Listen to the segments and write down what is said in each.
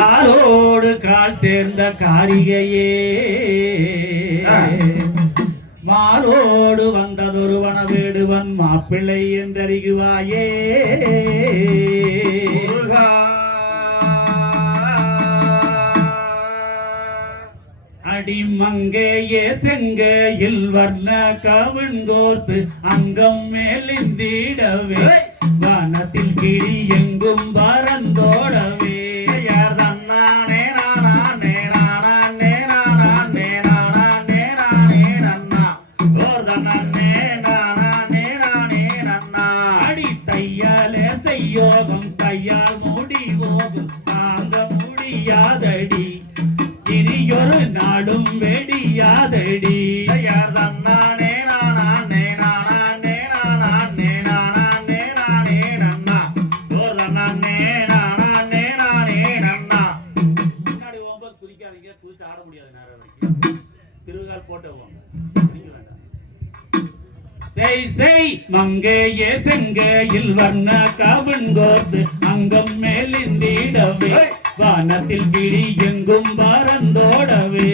காலோடு கால் சேர்ந்த காரிகையே மாலோடு வந்ததொருவன வேடுவன் மாப்பிள்ளை என்றறிகுவாயே அடிமங்கையே செங்கையில் வர்ண கவன்கோர்த்து அங்கம் மேலிந்திடவே வானத்தில் கிளி எங்கும் பறந்தோடவே யோகம் கையால் மூடி போகும் தாங்க முடியாதடி இனியொரு நாடும் வெடியாதடி குதிக்காதீங்க, குதிச்சு ஆட முடியாது நேரம் வரைக்கும் திருகால் போட்டு செய் செய் மங்கையே செங்கையில் வர்ண கவன்கோர்த்து அங்கம் மேலிந்திடவே வானத்தில் கிளி எங்கும் பறந்தோடவே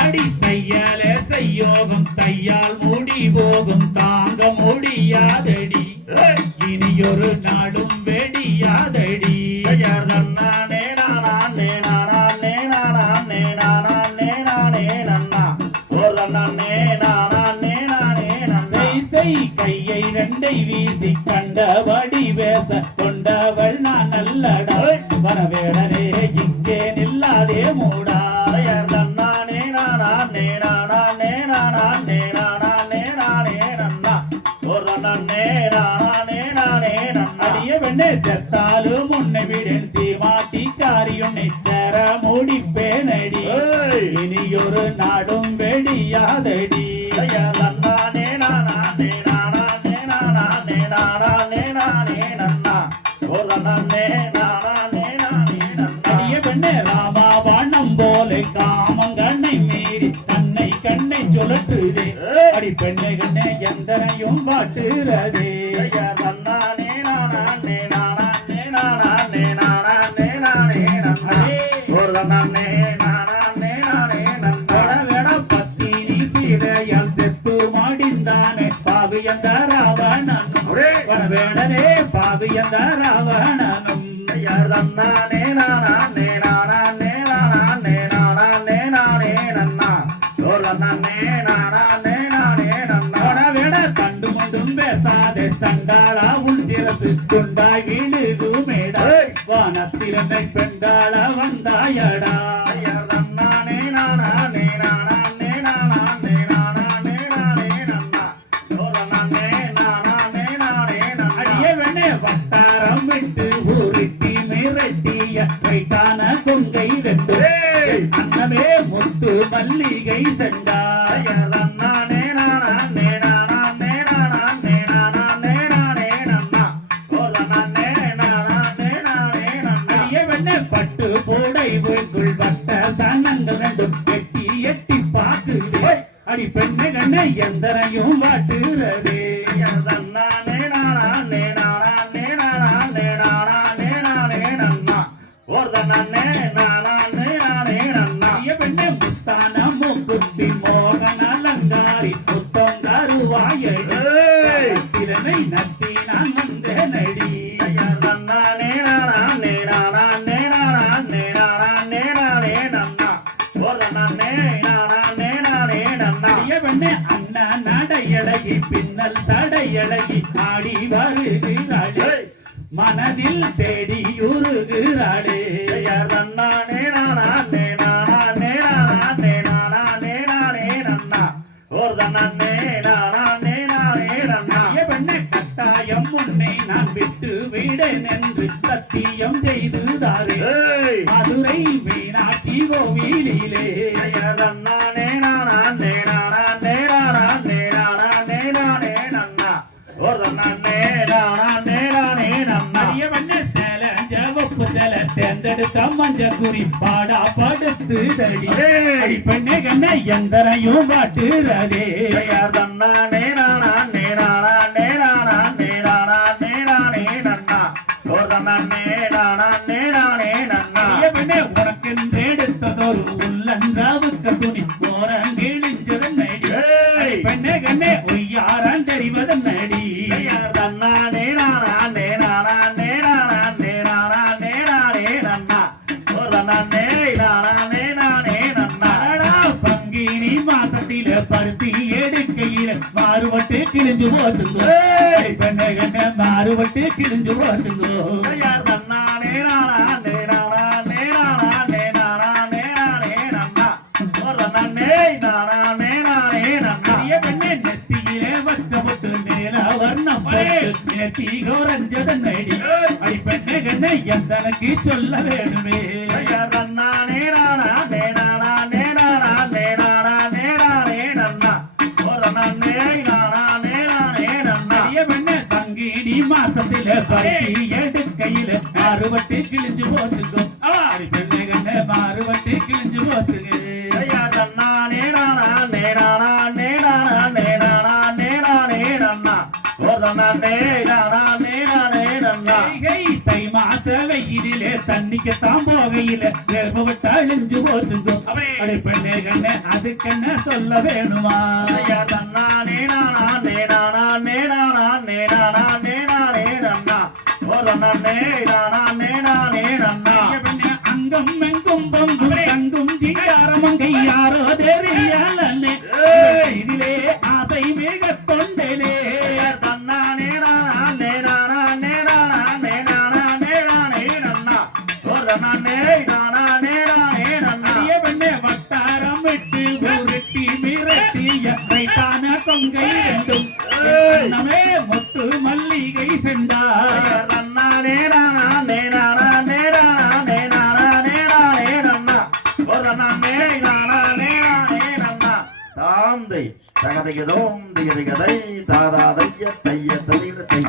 அடி தையாலே செய்யோகம் தையால் மூடி போகும் தாங்க முடியாதடி இனியொரு நாடும் வெடியாதடி கையை ரெண்டை வீசி கண்டபடி பேச கொண்டவள் நான் நல்லடா வரவேடனே இங்கே நில்லாதே மூடா செத்தாலும் உன்னை விடன் சீமாட்டி காரியுன்னை தர முடிப்பேனடி இனியொரு நாடும் வெடியாதடி ராமா வானம் போல காமங்கண்ணை மீறி தன்னை கண்ணை சுழற்றுதே அடி பெண்ணை கண்ணை எந்தனையும் பாட்டுறதே வேடனே பாவியந்த ராவணனும் கண்டு முண்டும் பேசாதே தண்டாளா உள்சிறத்து கொண்டாய் வீடு மேடா வானத்திறனை பெண்டாள வந்தாயடா கொங்கை ரெண்டு அன்னமே முத்து மல்லிகை செண்டா பட்டு போடை போய்க்குள் பட்ட தன்னங்கள் ரெண்டும் எட்டி எட்டி பார்த்து அடி பெண்ணை கண்ணை எந்தனையும் வாட்டுறதே திறனை நட்டி நான் வந்த நடி அண்ணா நடையழகி பின்னல் தடையழகி ஆடி வருகிறாளே மனதில் தேடி உருகிறாளே கட்டாயம் முன்னை நான் விட்டு விடேன் என்று சத்தியம் செய்துதாரே மதுரை மீனாட்சி கோவிலிலே தேர்ந்தெடுத்த மஞ்ச குறி பாடா படுத்து தடி அடி பெண்ணே கண்ணே எந்தனையும் வாட்டுறதே தன்னா நேரானா நேரானா நேரானா நேரானா நேரானே நன்னா தோர்தன்னா நேரானா நேரானே நன்னா பெண்ணே உனக்கென்று எடுத்ததொரு உள்ளன்றாவுக்கு துணி போரங்கிழிஞ்சதன் நடி பெண்ணே கண்ணே ஒய்யாரான் தெரிவதன் நடி தன்னா நேரானா நேரானா நேரானா நேரானா நேரானே நன்னா தோர்தன்னா நேரானா நேரானே நன்னா பங்கினி மாசத்தில பருத்தி எடுக்கையில மாறுபட்டு கிழிஞ்சு போச்சுங்கோ பெண்ணே கண்ணே மாறுபட்டு கிழிஞ்சு போச்சுங்கோ தன்னா நேரானா நேரானா நேரானா நேரானா நேரானே நன்னா தோர்தன்னா நேரானா நேரானே நன்னா பெண்ணே நெத்தியிலே வச்ச முட்டு மேல வர்ணம் நேர்த்தி கௌரஞ்சதன் நடி அடி பெண்ணே கண்ணே எந்தனக்கு சொல்ல வேணுமே தன்னா நேரானா நேரானா நேரானா நேரானா நேரானே நன்னா தோர்தன்னா நேரானா நேரானே நன்னா பெண்ணே தங்கினி மாசத்தில பருத்தி எடுக்கையில மாறுபட்டு கிழிஞ்சு போச்சுங்கோ அடி பெண்ணே கண்ணே மாறுபட்டு கிழிஞ்சு போச்சுங்க தன்னா நேரானா நேரானா நேரானா நேரானா நேரானே நன்னா தோர்தன்னா நேரானா நேரானே நன்னா தை மாச வெயிலே தண்ணிக்குத்தான் போகையில வேர்பவிட்டு அழிஞ்சு போச்சுங்கோ அடி பெண்ணே கண்ணே அதுக்கென்ன சொல்ல வேணுமா தன்னா நேரானா நேரானா நேரானா நேரானா நேரானே நன்னா தோர்தன்னா நேரானா நேரானே நன்னா பெண்ணே அங்கம் எங்கும் பங்கும் தங்கும் ஜிங்காரமும் கையாரோ தெரியலே இதிலே ஆசை மிக கொண்டேனே தன்னா நேரானா நேரானா நேரானா நேரானா நேரானே நன்னா தோர்தன்னா நேரானா நேரானே நன்னா பெண்ணே வட்டாரம் விட்டு ஊருட்டி மிரட்டிய ரைட்டான கொங்கை ரெண்டும் நம்மே முத்து மல்லிகை சென்றார் தன்னா நேரானா நேரானா நேரானா நேரானா நேரானே நன்னா தோர்தன்னா நேரானா நேரானே நன்னா தாந்தை தகதையதோம் திகதிகதை தாதாதைய தைய தலிடத்தை